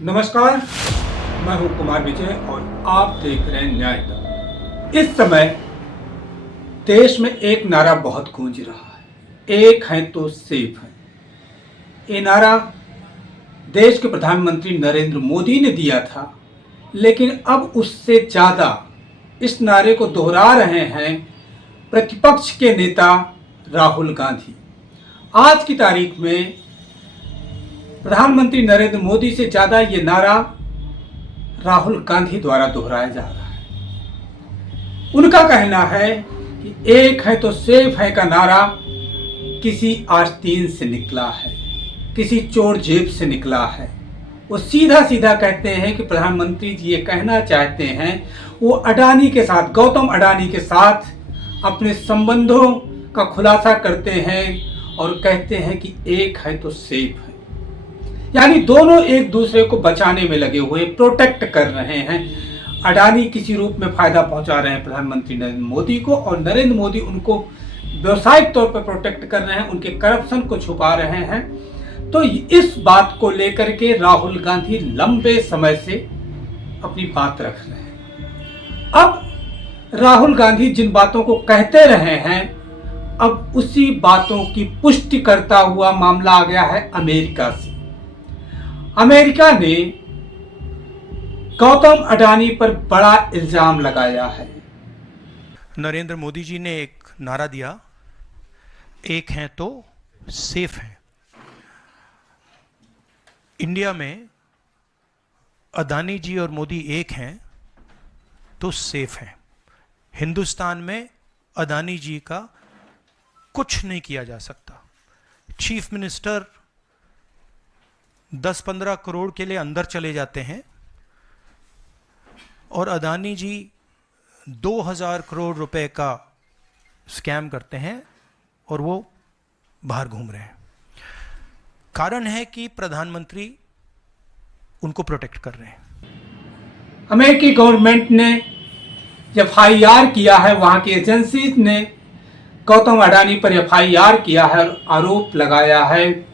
नमस्कार, मैं हूं कुमार विजय और आप देख रहे हैं न्याय तक। इस समय देश में एक नारा बहुत गूंज रहा है, एक है तो सेफ है। ये नारा देश के प्रधानमंत्री नरेंद्र मोदी ने दिया था, लेकिन अब उससे ज़्यादा इस नारे को दोहरा रहे हैं प्रतिपक्ष के नेता राहुल गांधी। आज की तारीख में प्रधानमंत्री नरेंद्र मोदी से ज़्यादा ये नारा राहुल गांधी द्वारा दोहराया जा रहा है। उनका कहना है कि एक है तो सेफ है का नारा किसी आस्तीन से निकला है, किसी चोर जेब से निकला है। वो सीधा सीधा कहते हैं कि प्रधानमंत्री जी ये कहना चाहते हैं, वो अडानी के साथ, गौतम अडानी के साथ अपने संबंधों का खुलासा करते हैं और कहते हैं कि एक है तो सेफ है। यानी दोनों एक दूसरे को बचाने में लगे हुए, प्रोटेक्ट कर रहे हैं। अडानी किसी रूप में फायदा पहुंचा रहे हैं प्रधानमंत्री नरेंद्र मोदी को, और नरेंद्र मोदी उनको व्यवसायिक तौर पर प्रोटेक्ट कर रहे हैं, उनके करप्शन को छुपा रहे हैं। तो इस बात को लेकर के राहुल गांधी लंबे समय से अपनी बात रख रहे हैं। अब राहुल गांधी जिन बातों को कहते रहे हैं, अब उसी बातों की पुष्टि करता हुआ मामला आ गया है अमेरिका से। अमेरिका ने गौतम अडानी पर बड़ा इल्जाम लगाया है। नरेंद्र मोदी जी ने एक नारा दिया, एक हैं तो सेफ हैं। इंडिया में अडानी जी और मोदी एक हैं तो सेफ हैं। हिंदुस्तान में अडानी जी का कुछ नहीं किया जा सकता। चीफ मिनिस्टर 10-15 करोड़ के लिए अंदर चले जाते हैं और अडानी जी 2000 करोड़ रुपए का स्कैम करते हैं और वो बाहर घूम रहे हैं। कारण है कि प्रधानमंत्री उनको प्रोटेक्ट कर रहे हैं। अमेरिकी गवर्नमेंट ने FIR किया है, वहां की एजेंसी ने गौतम अडानी पर FIR किया है और आरोप लगाया है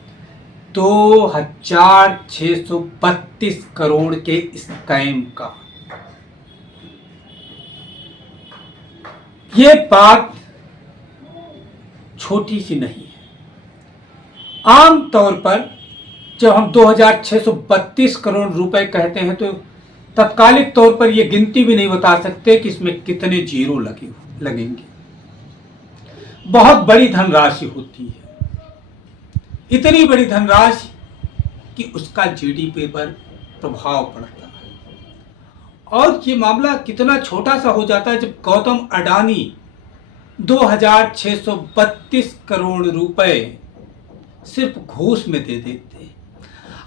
2632 करोड़ के स्कैम का। ये बात छोटी सी नहीं है। आम तौर पर जब हम 2632 करोड़ रुपए कहते हैं तो तत्कालिक तौर पर यह गिनती भी नहीं बता सकते कि इसमें कितने जीरो लगेंगे। बहुत बड़ी धनराशि होती है, इतनी बड़ी धनराशि कि उसका GDP पर प्रभाव पड़ता है। और ये मामला कितना छोटा सा हो जाता है जब गौतम अडानी 2632 करोड़ रुपए सिर्फ घूस में दे देते हैं।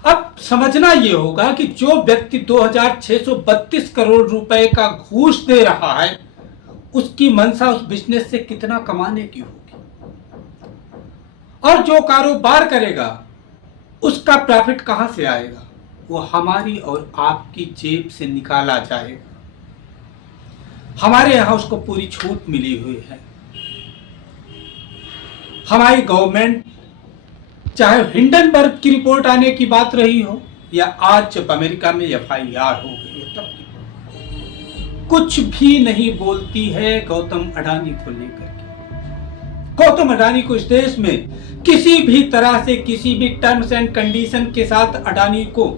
अब समझना यह होगा कि जो व्यक्ति 2632 करोड़ रुपए का घूस दे रहा है, उसकी मंशा उस बिजनेस से कितना कमाने की होगी, और जो कारोबार करेगा उसका प्रॉफिट कहां से आएगा? वो हमारी और आपकी जेब से निकाला जाएगा। हमारे यहां उसको पूरी छूट मिली हुई है। हमारी गवर्नमेंट, चाहे हिंडनबर्ग की रिपोर्ट आने की बात रही हो या आज जब अमेरिका में FIR हो गई है, तब कुछ भी नहीं बोलती है गौतम अडानी को लेकर के। गौतम अडानी को इस देश में किसी भी तरह से, किसी भी टर्म्स एंड कंडीशन के साथ अडानी को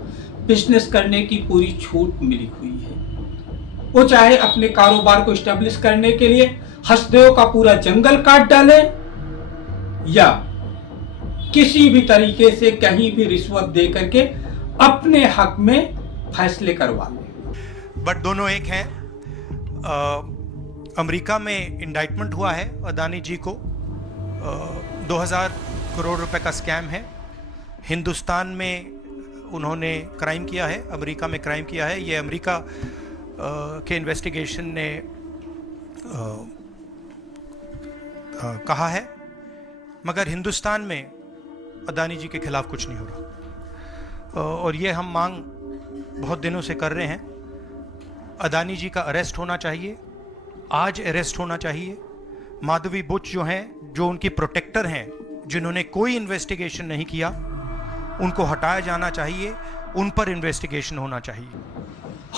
बिजनेस करने की पूरी छूट मिली हुई है। वो चाहे अपने कारोबार को स्टैब्लिश करने के लिए हसदेव का पूरा जंगल काट डाले या किसी भी तरीके से कहीं भी रिश्वत दे करके अपने हक में फैसले करवा ले। बट दोनों एक हैं। अमेरिका में इंडाइटमेंट हुआ है अडानी जी को, 2000 करोड़ रुपए का स्कैम है। हिंदुस्तान में उन्होंने क्राइम किया है, अमेरिका में क्राइम किया है। ये अमेरिका के इन्वेस्टिगेशन ने कहा है, मगर हिंदुस्तान में अडानी जी के खिलाफ कुछ नहीं हो रहा। और ये हम मांग बहुत दिनों से कर रहे हैं। अडानी जी का अरेस्ट होना चाहिए, आज अरेस्ट होना चाहिए। माधवी बुच जो हैं, जो उनकी प्रोटेक्टर हैं, जिन्होंने कोई इन्वेस्टिगेशन नहीं किया, उनको हटाया जाना चाहिए। उन पर इन्वेस्टिगेशन होना चाहिए।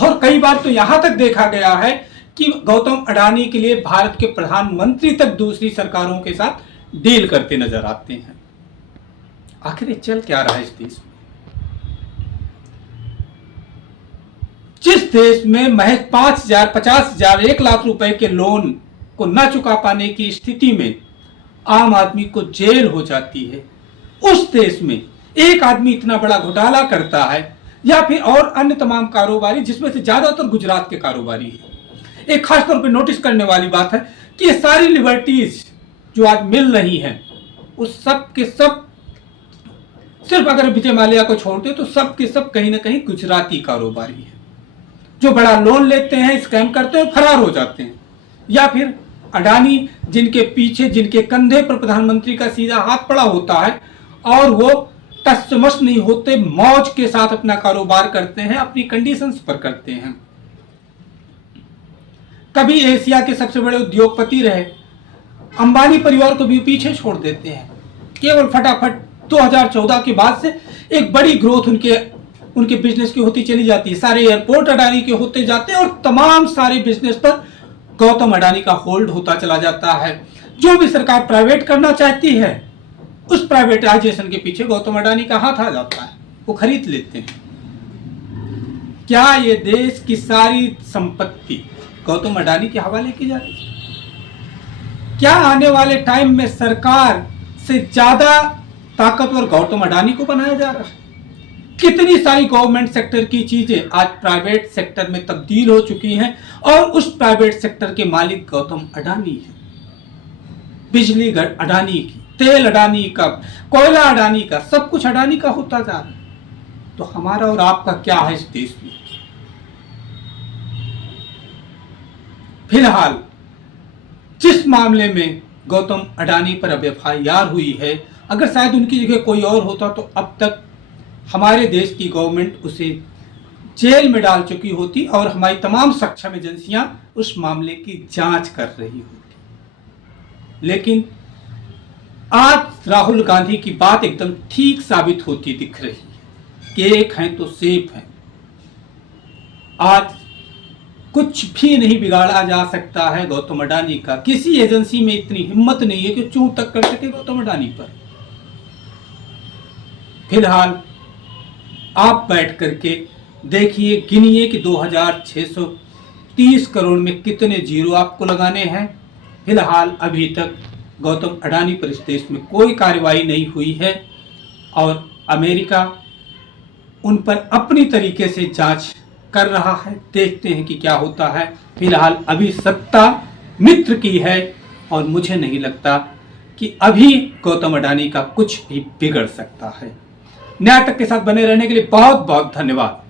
और कई बार तो यहां तक देखा गया है कि गौतम अडानी के लिए भारत के प्रधानमंत्री तक दूसरी सरकारों के साथ डील करते नजर आते हैं। आखिर ये चल क्या रहा है इस देश में? जिस देश में महज 5,000, 50,000, 1,00,000 रुपए के लोन को न चुका पाने की स्थिति में आम आदमी को जेल हो जाती है, उस देश में एक आदमी इतना बड़ा घोटाला करता है, या फिर और अन्य तमाम कारोबारी, जिसमें से ज्यादातर गुजरात के कारोबारी है। एक खास तौर पे नोटिस करने वाली बात है कि ये सारी लिबर्टीज जो आज मिल रही हैं, उस सब के सब, सिर्फ अगर विजय माल्या को छोड़ते तो सब के सब कहीं ना कहीं गुजराती कारोबारी हैं, जो बड़ा लोन लेते हैं, स्कैम करते हैं, फरार हो जाते हैं। या फिर अडानी, जिनके पीछे, जिनके कंधे पर प्रधानमंत्री का सीधा हाथ पड़ा होता है, और वो टस-मस नहीं होते, मौज के साथ अपना कारोबार करते हैं, अपनी कंडीशंस पर करते हैं। कभी एशिया के सबसे बड़े उद्योगपति रहे, अंबानी परिवार को भी पीछे छोड़ देते हैं। केवल फटाफट 2014 के बाद से एक बड़ी ग्रोथ उनके बिजनेस की होती चली जाती है। सारे एयरपोर्ट अडानी के होते जाते हैं और तमाम सारे बिजनेस पर गौतम अडानी का होल्ड होता चला जाता है। जो भी सरकार प्राइवेट करना चाहती है, उस प्राइवेटाइजेशन के पीछे गौतम अडानी का हाथ आ जाता है, वो खरीद लेते हैं। क्या ये देश की सारी संपत्ति गौतम अडानी के हवाले की जा रही है? क्या आने वाले टाइम में सरकार से ज्यादा ताकतवर गौतम अडानी को बनाया जा रहा है? कितनी सारी गवर्नमेंट सेक्टर की चीजें आज प्राइवेट सेक्टर में तब्दील हो चुकी हैं, और उस प्राइवेट सेक्टर के मालिक गौतम अडानी है। बिजली अडानी की, तेल अडानी का, कोयला अडानी का, सब कुछ अडानी का होता जा रहा है। तो हमारा और आपका क्या है इस देश में? फिलहाल जिस मामले में गौतम अडानी पर अब FIR हुई है, अगर शायद उनकी जगह कोई और होता तो अब तक हमारे देश की गवर्नमेंट उसे जेल में डाल चुकी होती, और हमारी तमाम सक्षम एजेंसियां उस मामले की जांच कर रही होती। लेकिन आज राहुल गांधी की बात एकदम ठीक साबित होती दिख रही है कि एक हैं तो सेफ हैं। आज कुछ भी नहीं बिगाड़ा जा सकता है गौतम अडानी का। किसी एजेंसी में इतनी हिम्मत नहीं है कि चूं तक कर सके गौतम अडानी पर। फिलहाल आप बैठ करके देखिए, गिनिए कि 2,630 करोड़ में कितने जीरो आपको लगाने हैं। फिलहाल अभी तक गौतम अडानी पर इस देश में कोई कार्रवाई नहीं हुई है, और अमेरिका उन पर अपनी तरीके से जांच कर रहा है। देखते हैं कि क्या होता है। फिलहाल अभी सत्ता मित्र की है, और मुझे नहीं लगता कि अभी गौतम अडानी का कुछ भी बिगड़ सकता है। न्याय तक के साथ बने रहने के लिए बहुत बहुत धन्यवाद।